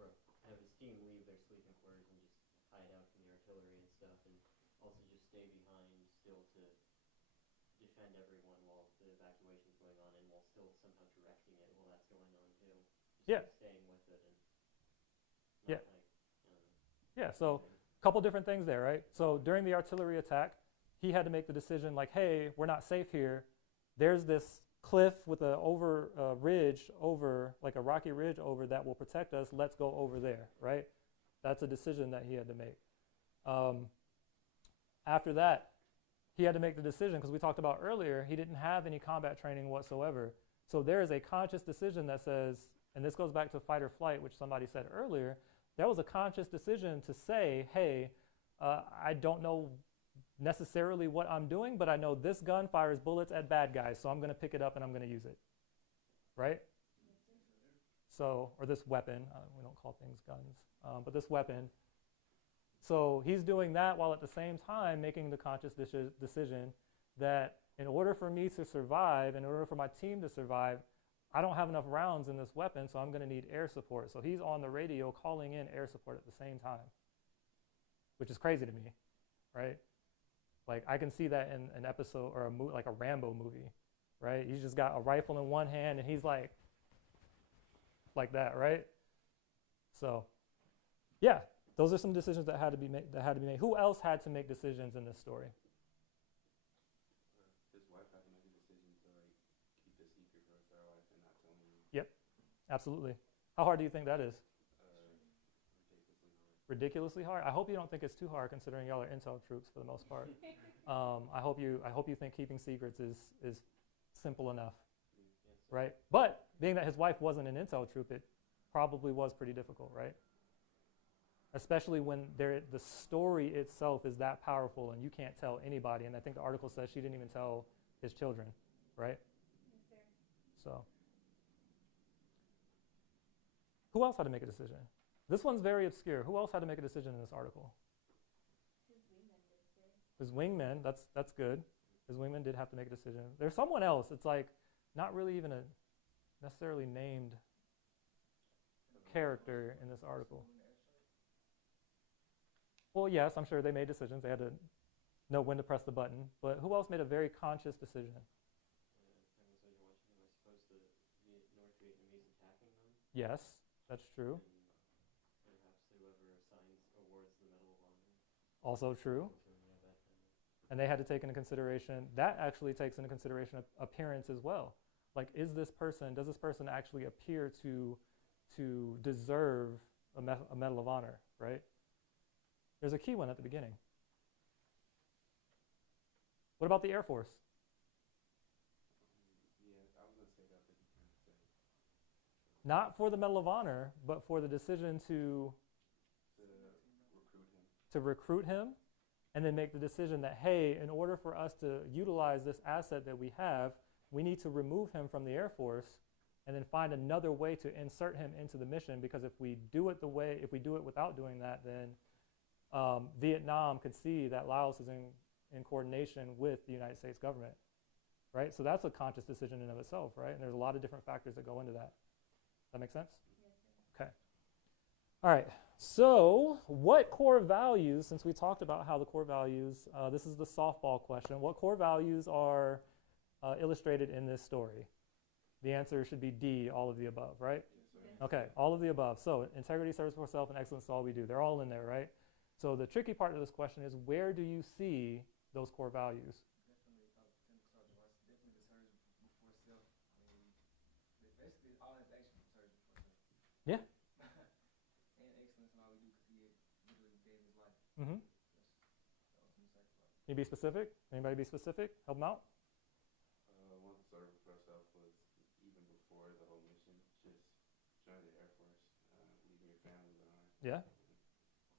or have his team leave their sleeping quarters and just hide out from the artillery and stuff, and also just stay behind still to defend everyone while the evacuation's going on, and while still somehow directing it while that's going on too. Just Yeah. like staying with it and Yeah. not like, I don't know. Yeah, so a couple different things there, right? So during the artillery attack, he had to make the decision like, hey, we're not safe here. There's this cliff with a ridge over, like a rocky ridge over, that will protect us. Let's go over there, right? That's a decision that he had to make. After that, he had to make the decision, because we talked about earlier, he didn't have any combat training whatsoever. So there is a conscious decision that says, and this goes back to fight or flight, which somebody said earlier, That was a conscious decision to say, hey, I don't know necessarily what I'm doing, but I know this gun fires bullets at bad guys, so I'm going to pick it up and I'm going to use it. Right? So, or this weapon, we don't call things guns, but this weapon. So he's doing that while at the same time making the conscious decision that in order for me to survive, in order for my team to survive, I don't have enough rounds in this weapon, so I'm going to need air support. So he's on the radio calling in air support at the same time, which is crazy to me, right? Like I can see that in an episode or like a Rambo movie, right? He's just got a rifle in one hand and he's like that, right? So, yeah, those are some decisions that had to be made. Who else had to make decisions in this story? His wife had to make a decision to like keep the secret for her life and not tell me. Yep, absolutely. How hard do you think that is? Ridiculously hard. I hope you don't think it's too hard, considering y'all are intel troops for the most part. I hope you think keeping secrets is simple enough, right? But being that his wife wasn't an intel troop, it probably was pretty difficult, right? Especially when the story itself is that powerful and you can't tell anybody. And I think the article says she didn't even tell his children, right? Yes, sir. So, who else had to make a decision? This one's very obscure. Who else had to make a decision in this article? His wingman did, sir. His wingman, that's good. His wingman did have to make a decision. There's someone else. It's like not really even a necessarily named character in this article. Well, yes, I'm sure they made decisions. They had to know when to press the button. But who else made a very conscious decision? TSgt Washington was supposed to be North Vietnamese attacking them. Yes, that's true. And perhaps whoever assigns awards the Medal of Honor. Also true. And they had to take into consideration, that actually takes into consideration appearance as well. Like, does this person actually appear to deserve a Medal of Honor, right? There's a key one at the beginning. What about the Air Force? Yeah, I was going to say that, but you can't say. Not for the Medal of Honor, but for the decision to recruit him and then make the decision that, hey, in order for us to utilize this asset that we have, we need to remove him from the Air Force and then find another way to insert him into the mission, because if we do it without doing that, then Vietnam could see that Laos is in coordination with the United States government, right? So that's a conscious decision in of itself, right? And there's a lot of different factors that go into that. That make sense? Yes, sir. Okay. All right. So what core values, since we talked about how the core values, this is the softball question, what core values are illustrated in this story? The answer should be D, all of the above, right? Yes, sir. Okay, all of the above. So integrity, service for self, and excellence is all we do. They're all in there, right? So the tricky part of this question is, where do you see those core values? Definitely, definitely the surge before self. I mean, basically all his actions were surge before self. Yeah. And excellence in all we do, because he literally gave his life. Mm-hmm. That was from the sacrifice. Can you be specific? Anybody be specific? Help them out? One service for ourselves was even before the whole mission, just joining the Air Force, leaving your family behind. Yeah.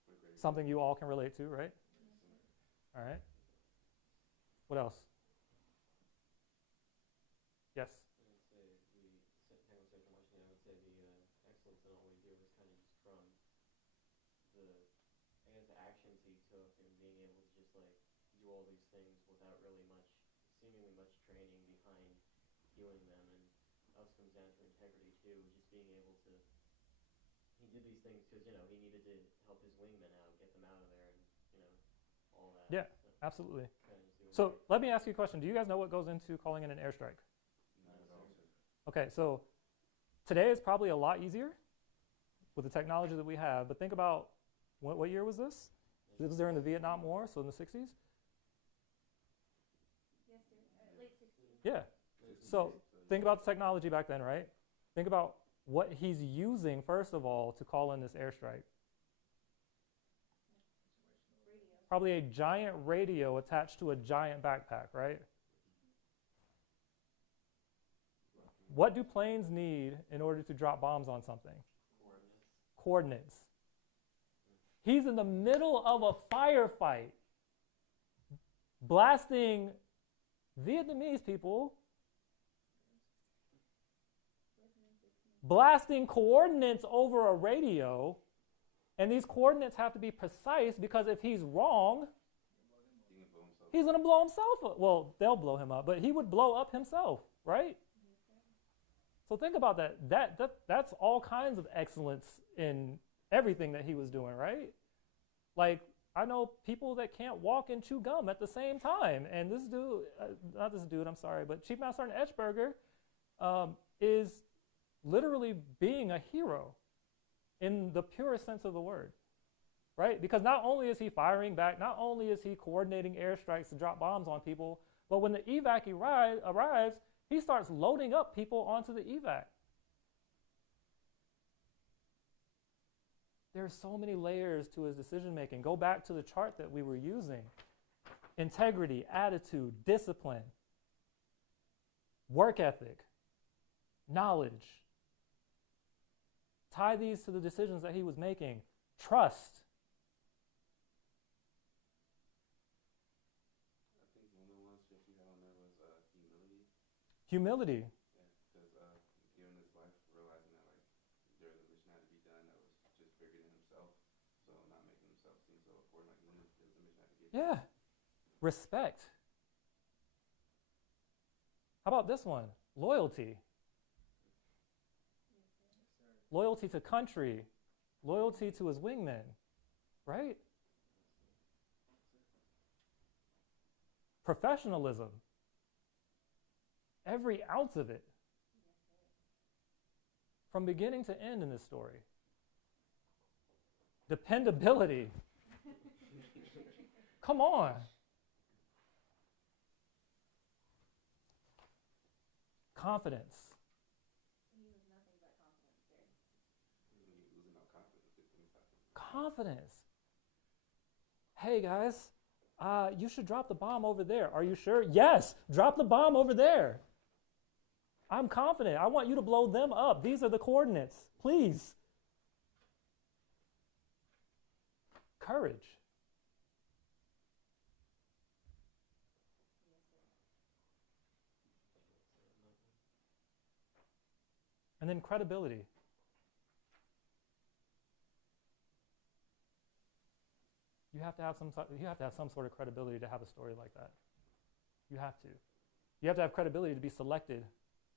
For the greater Something you all can relate to, right? good. Yes, sir. All right. What else? Yes. I would say TSgt Washington, I would say the excellence in all we do is kind of just from the actions he took and being able to just like do all these things without really seemingly much training behind doing them. And also comes down to integrity too, just being able to, he did these things because, he needed to help his wingmen out, get them out of there, and, all that. Yeah, So, absolutely. kind of just doing So let me ask you a question. Do you guys know what goes into calling in an airstrike? Not at all, sir. Okay, so today is probably a lot easier with the technology that we have, but think about, what year was this? This was during the Vietnam War, so in the 60s? Yes, sir. Late 60s. Yeah. So think about the technology back then, right? Think about what he's using, first of all, to call in this airstrike. Radio. Probably a giant radio attached to a giant backpack, right? What do planes need in order to drop bombs on something? Coordinates. He's in the middle of a firefight, blasting Vietnamese people, blasting coordinates over a radio, and these coordinates have to be precise because if he's wrong, he's going to blow himself up. Well, they'll blow him up, but he would blow up himself, right? So think about that. That's all kinds of excellence in everything that he was doing, right? Like, I know people that can't walk and chew gum at the same time. And this dude, not this dude, I'm sorry, but Chief Master Sergeant Etchberger is literally being a hero in the purest sense of the word, right? Because not only is he firing back, not only is he coordinating airstrikes to drop bombs on people, but when the evac arrives, he starts loading up people onto the evac. There are so many layers to his decision making. Go back to the chart that we were using. Integrity, attitude, discipline, work ethic, knowledge. Tie these to the decisions that he was making. Trust. I think one of the ones that you had on there was humility. Humility. Yeah, because given his life, realizing that like there was a mission had to be done that was just bigger than himself, so not making himself seem so important. Like there was a mission had to get done. Yeah. Respect. How about this one? Loyalty. Loyalty to country. Loyalty to his wingmen. Right? Professionalism. Every ounce of it. From beginning to end in this story. Dependability. Come on. Confidence. He was nothing but confidence there. Losing all confidence. Confidence. Hey guys, you should drop the bomb over there. Are you sure? Yes, drop the bomb over there. I'm confident. I want you to blow them up. These are the coordinates. Please. Courage. And then credibility. You have to have some sort of credibility to have a story like that. You have to. You have to have credibility to be selected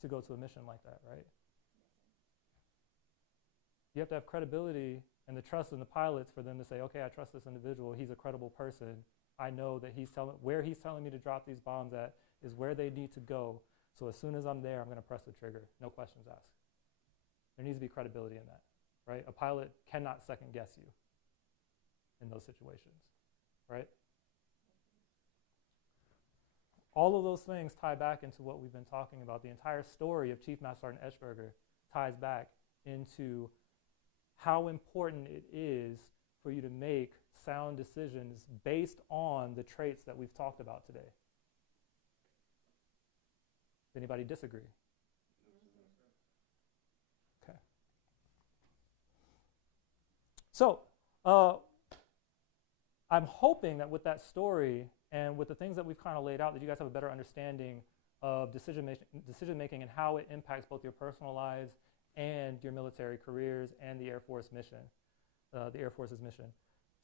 to go to a mission like that, right? You have to have credibility and the trust in the pilots for them to say, okay, I trust this individual. He's a credible person. I know that where he's telling me to drop these bombs at is where they need to go. So as soon as I'm there, I'm going to press the trigger. No questions asked. There needs to be credibility in that, right? A pilot cannot second guess you in those situations, right? All of those things tie back into what we've been talking about. The entire story of Chief Master Sergeant Etchberger ties back into how important it is for you to make sound decisions based on the traits that we've talked about today. Anybody disagree? Okay. So, I'm hoping that with that story and with the things that we've kind of laid out, that you guys have a better understanding of decision making and how it impacts both your personal lives and your military careers and the Air Force mission, the Air Force's mission.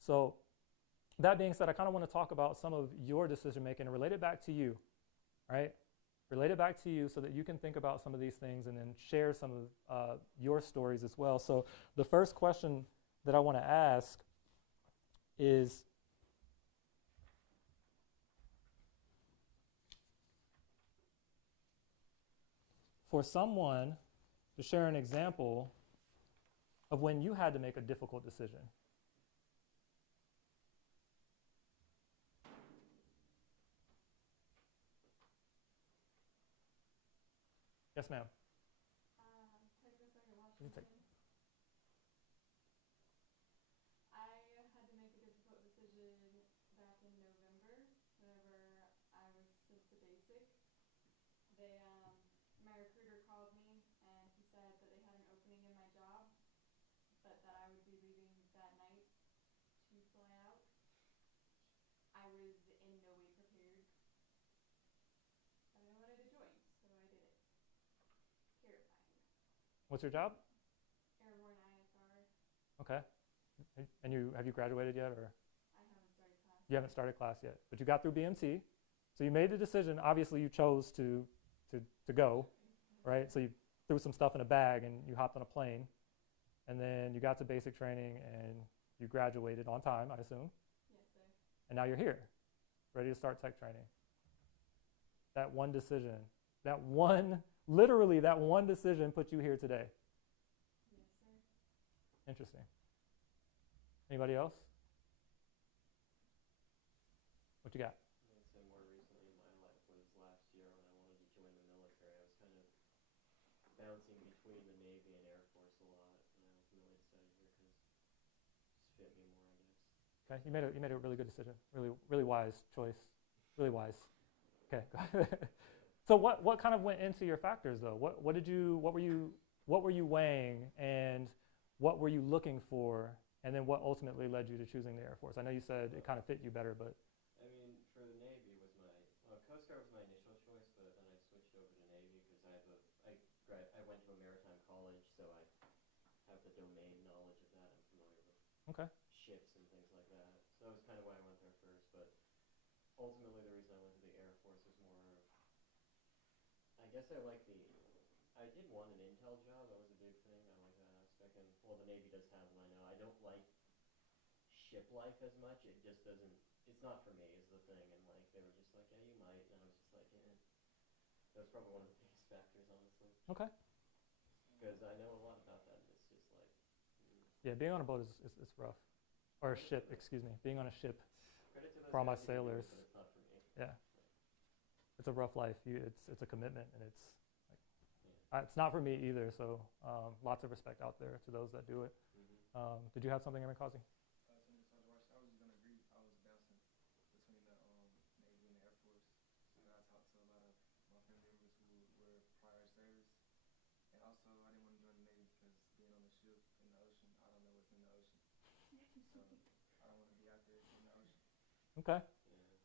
So that being said, I kind of want to talk about some of your decision making and relate it back to you, right? Relate it back to you so that you can think about some of these things and then share some of your stories as well. So the first question that I want to ask is, for someone to share an example of when you had to make a difficult decision. Yes, ma'am. TSgt You take- Washington. I had to make a difficult decision back in November whenever I was sent to basic. My recruiter called me and he said that they had an opening in my job, but that I would be leaving that night What's your job? Airborne ISR. Okay. And have you graduated yet, or I haven't started class. you haven't started class yet? But you got through BMT, so you made the decision. Obviously, you chose to go, right? So you threw some stuff in a bag and you hopped on a plane, and then you got to basic training and you graduated on time, I assume. Yes, sir. And now you're here, ready to start tech training. That one decision, literally that one decision put you here today. Yes, sir. Interesting. Anybody else? What you got? I would say more recently in my life was last year when I wanted to join the military. I was kind of bouncing between the Navy and Air Force a lot, and I ultimately decided here because it just fit me more, I guess. Okay, you made a really good decision. Really wise choice. Really wise. Okay. So what kind of went into your factors though? What were you weighing, and what were you looking for, and then what ultimately led you to choosing the Air Force? I know you said it kind of fit you better, but I mean, for the Navy was Coast Guard was my initial choice, but then I switched over to Navy because I went to a maritime college, so I have the domain knowledge of that. I'm familiar with okay. ships and things like that. So that was kind of why I went there first, but ultimately the reason I went to the Air Force was more of, I guess I did want an intel job. That was a big thing. I like that aspect. And, well, the Navy does have them, I know. I don't like ship life as much. It just doesn't, it's not for me is the thing. And, like, they were just like, yeah, you might. And I was just like, yeah. That was probably one of the biggest factors, honestly. Okay. Because I know a lot about that. And it's just like... Yeah, being on a boat is rough. Or a ship, excuse me. Being on a ship. Credit to those For all my guys who do it, sailors. but it's not for me. Yeah. It's a rough life. It's a commitment, and it's not for me either. So lots of respect out there to those that do it. Mm-hmm. Did you have something, Airman Causey? TSgt Washington, I was just gonna agree. I was bouncing between the Navy and the Air Force. And I talked to a lot of my family members who were prior service. And also, I didn't want to join the Navy because being on the ship in the ocean, I don't know what's in the ocean. So I don't want to be out there in the ocean. Okay. Yeah, I did.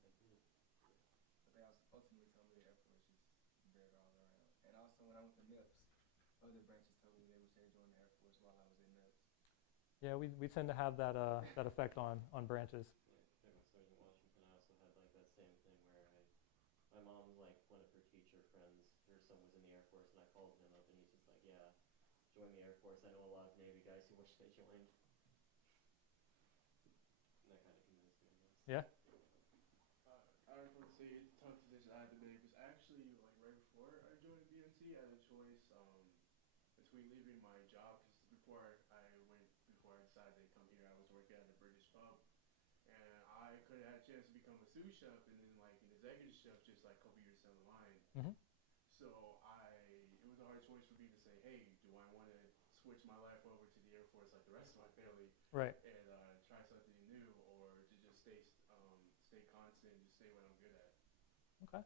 But they also ultimately told me the Air Force is better all around. And also, when I went to NIPS, other branches told me they wish they joined the Air Force while I was in NIPS. Yeah, we tend to have that effect on branches. Yeah, TSgt Washington, I also had like that same thing where my mom, like one of her teacher friends, her son was in the Air Force, and I called him up, and he's just like, yeah, join the Air Force. I know a lot of Navy guys who wish they joined. And that kind of convinced me, I guess. Yeah. I would say it's a tough decision I had to make because actually, like right before I joined BMT, I had a choice between leaving my job because before I decided to come here, I was working at a British pub, and I could have had a chance to become a sous chef and then like an executive chef just like a couple years down the line. Mm-hmm. So it was a hard choice for me to say, hey, do I want to switch my life over to the Air Force like the rest of my family, Right. and try something new, or to just stay constant, just stay what I'm good at. Okay.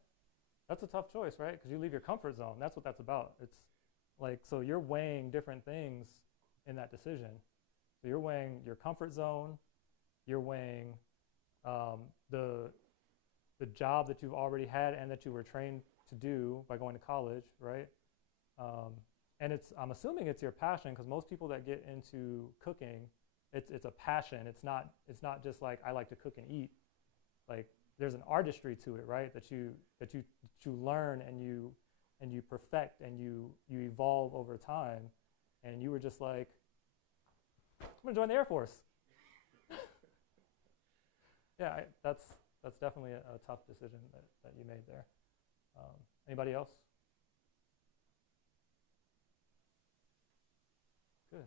That's a tough choice, right? Because you leave your comfort zone. That's what that's about. It's like, so you're weighing different things in that decision. So you're weighing your comfort zone. You're weighing the job that you've already had and that you were trained to do by going to college, right? And I'm assuming it's your passion, because most people that get into cooking, it's a passion. It's not just like I like to cook and eat. Like there's an artistry to it, right? That you learn and you perfect and you evolve over time. And you were just like, I'm gonna join the Air Force. Yeah, that's definitely a tough decision that you made there. Anybody else? Good.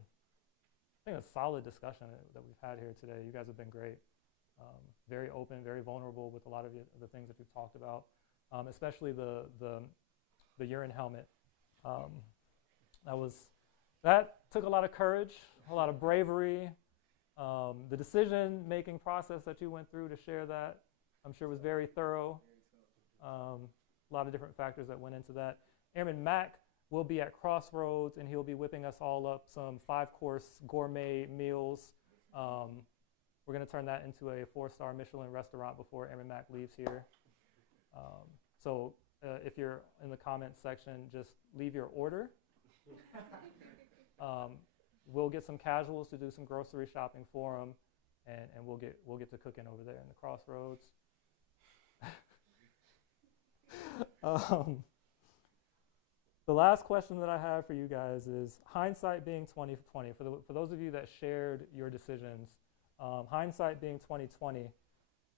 I think a solid discussion that we've had here today. You guys have been great. Very open, very vulnerable with a lot of the things that you've talked about, especially the urine helmet. That took a lot of courage, a lot of bravery. The decision-making process that you went through to share that, I'm sure was very thorough. A lot of different factors that went into that. Airman Mac will be at Crossroads, and he'll be whipping us all up some 5-course gourmet meals. We're going to turn that into a 4-star Michelin restaurant before Airman Mac leaves here. So if you're in the comments section, just leave your order. We'll get some casuals to do some grocery shopping for them, and we'll get to cooking over there in the crossroads. The last question that I have for you guys is hindsight being 20/20. For those of you that shared your decisions, hindsight being 20/20,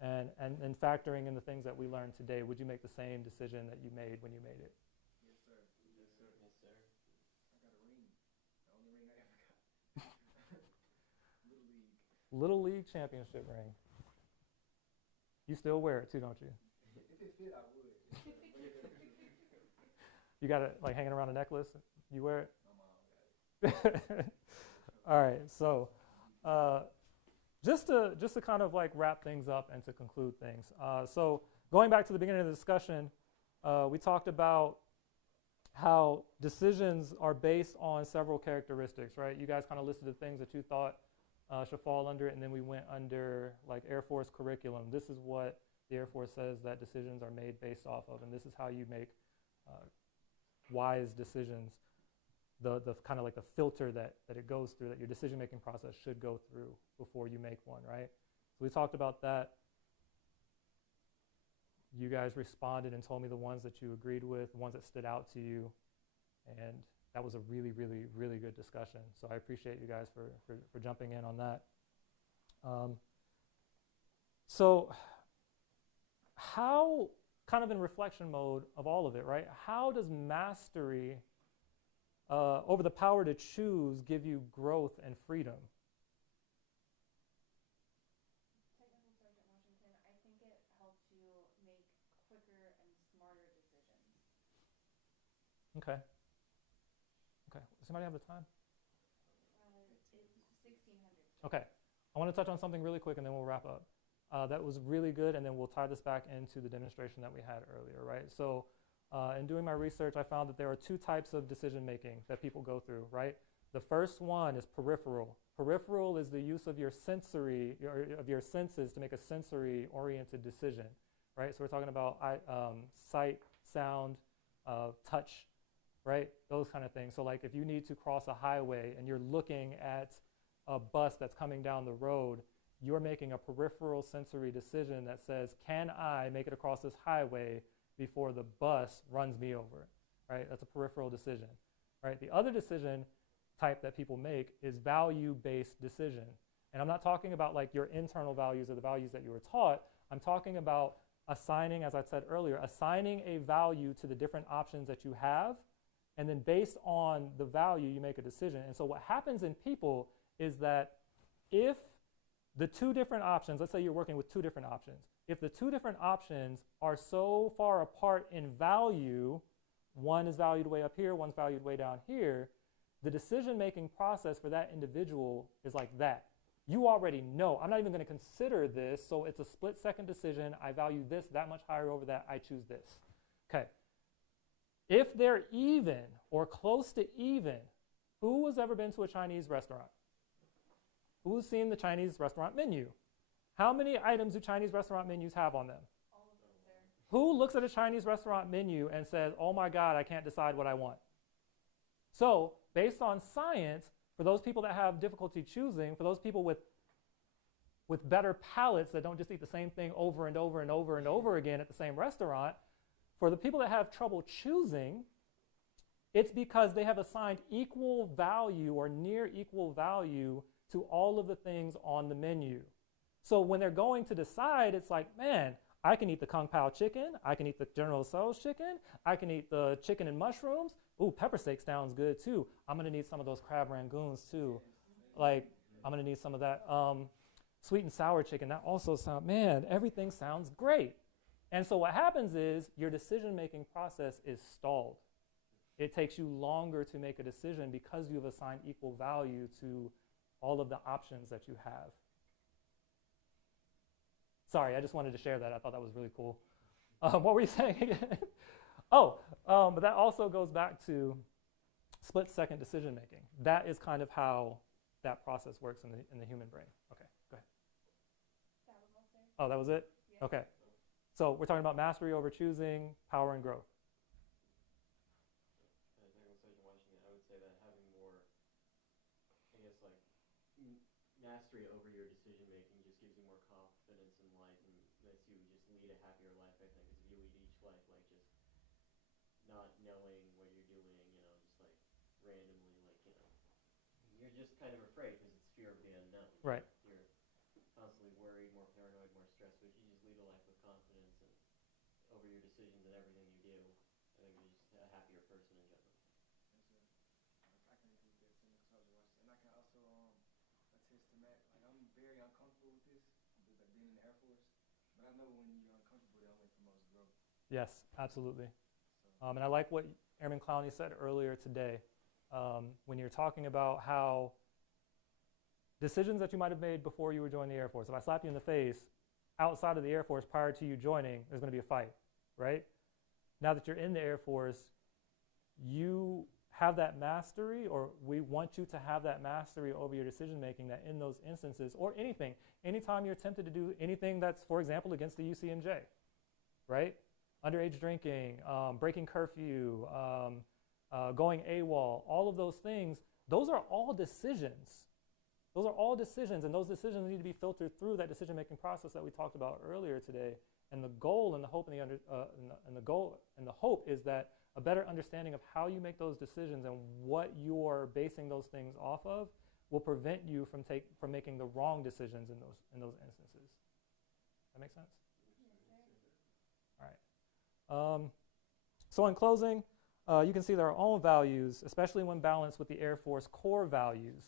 and factoring in the things that we learned today, would you make the same decision that you made when you made it? Yes, sir. Yes, sir. Yes, sir. I got a ring. The only ring I ever got. Little League. Little League championship ring. You still wear it too, don't you? If it fit, I would. You got it like hanging around a necklace? You wear it? My mom got it. All right, so just to kind of like wrap things up and to conclude things. So going back to the beginning of the discussion, we talked about how decisions are based on several characteristics, right? You guys kind of listed the things that you thought should fall under it, and then we went under like Air Force curriculum. This is what the Air Force says that decisions are made based off of, and this is how you make wise decisions. The kind of like the filter that it goes through, that your decision-making process should go through before you make one, right? So we talked about that. You guys responded and told me the ones that you agreed with, the ones that stood out to you, and that was a really, really, really good discussion. So I appreciate you guys for jumping in on that. So how, kind of in reflection mode of all of it, right? How does mastery over the power to choose give you growth and freedom? Technical Sergeant Washington, I think it helps you make quicker and smarter decisions. Okay. Okay. Does somebody have the time? It's 1600. Okay. I want to touch on something really quick and then we'll wrap up. That was really good, and then we'll tie this back into the demonstration that we had earlier, right? So in doing my research, I found that there are two types of decision making that people go through, right? The first one is peripheral. Peripheral is the use of your of your senses to make a sensory-oriented decision, right? So we're talking about sight, sound, touch, right? Those kind of things. So like if you need to cross a highway and you're looking at a bus that's coming down the road, you're making a peripheral sensory decision that says, can I make it across this highway before the bus runs me over, right? That's a peripheral decision, right? The other decision type that people make is value-based decision. And I'm not talking about like your internal values or the values that you were taught. I'm talking about assigning, as I said earlier, assigning a value to the different options that you have, and then based on the value, you make a decision. And so what happens in people is that if the two different options, let's say you're working with two different options. If the two different options are so far apart in value, one is valued way up here, one's valued way down here, the decision-making process for that individual is like that. You already know, I'm not even going to consider this, so it's a split-second decision. I value this that much higher over that. I choose this. Okay. If they're even or close to even, who has ever been to a Chinese restaurant? Who's seen the Chinese restaurant menu? How many items do Chinese restaurant menus have on them? All of them, sir. Who looks at a Chinese restaurant menu and says, oh my God, I can't decide what I want? So based on science, for those people that have difficulty choosing, for those people with better palates that don't just eat the same thing over and over and over and over again at the same restaurant, for the people that have trouble choosing, it's because they have assigned equal value or near equal value to all of the things on the menu. So when they're going to decide, it's like, man, I can eat the Kung Pao chicken, I can eat the General Tso's chicken, I can eat the chicken and mushrooms. Ooh, pepper steak sounds good too. I'm gonna need some of those crab rangoons too. Like, I'm gonna need some of that sweet and sour chicken. That also sounds, man, everything sounds great. And so what happens is your decision-making process is stalled. It takes you longer to make a decision because you've assigned equal value to all of the options that you have. Sorry, I just wanted to share that. I thought that was really cool. What were you saying again? But that also goes back to split-second decision-making. That is kind of how that process works in the human brain. Okay, go ahead. That was all, sir. Oh, that was it? Yeah. Okay. So we're talking about mastery over choosing, power and growth. Technical Sergeant Washington, I would say that having more not knowing what you're doing, just like randomly, you're just kind of afraid because it's fear of the unknown. Right. You're constantly worried, more paranoid, more stressed, but if you just lead a life with confidence and over your decisions and everything you do, I think you're just a happier person in general. I can agree with that sentiment because I was watching, and I can also attest to Matt. Like I'm very uncomfortable with this, like being in the Air Force. But I know when you're uncomfortable, that only promotes growth. Yes, absolutely. So. And I like what Airman Clowney said earlier today when you're talking about how decisions that you might have made before you were joining the Air Force, if I slap you in the face outside of the Air Force prior to you joining, there's going to be a fight, right? Now that you're in the Air Force, you have that mastery, or we want you to have that mastery over your decision making, that in those instances, or anything, anytime you're tempted to do anything that's, for example, against the UCMJ, right? Underage drinking, breaking curfew, going AWOL, all of those things, those are all decisions. Those are all decisions, and those decisions need to be filtered through that decision-making process that we talked about earlier today. And the goal and the hope and the hope is that a better understanding of how you make those decisions and what you're basing those things off of will prevent you from making the wrong decisions in those instances. That make sense? All right. So in closing, you can see there are own values, especially when balanced with the Air Force core values.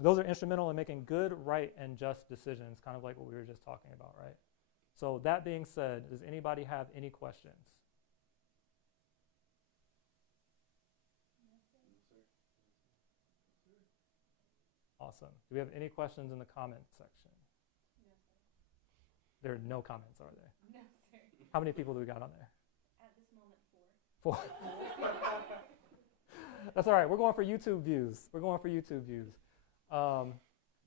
Those are instrumental in making good, right, and just decisions, kind of like what we were just talking about, right? So that being said, does anybody have any questions? Awesome. Do we have any questions in the comments section? No, sir. There are no comments, are there? No, sir. How many people do we got on there? At this moment, 4. 4. That's all right. We're going for YouTube views.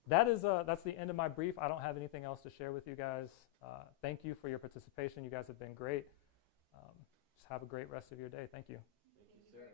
That's the end of my brief. I don't have anything else to share with you guys. Thank you for your participation. You guys have been great. Just have a great rest of your day. Thank you. Thank you, sir.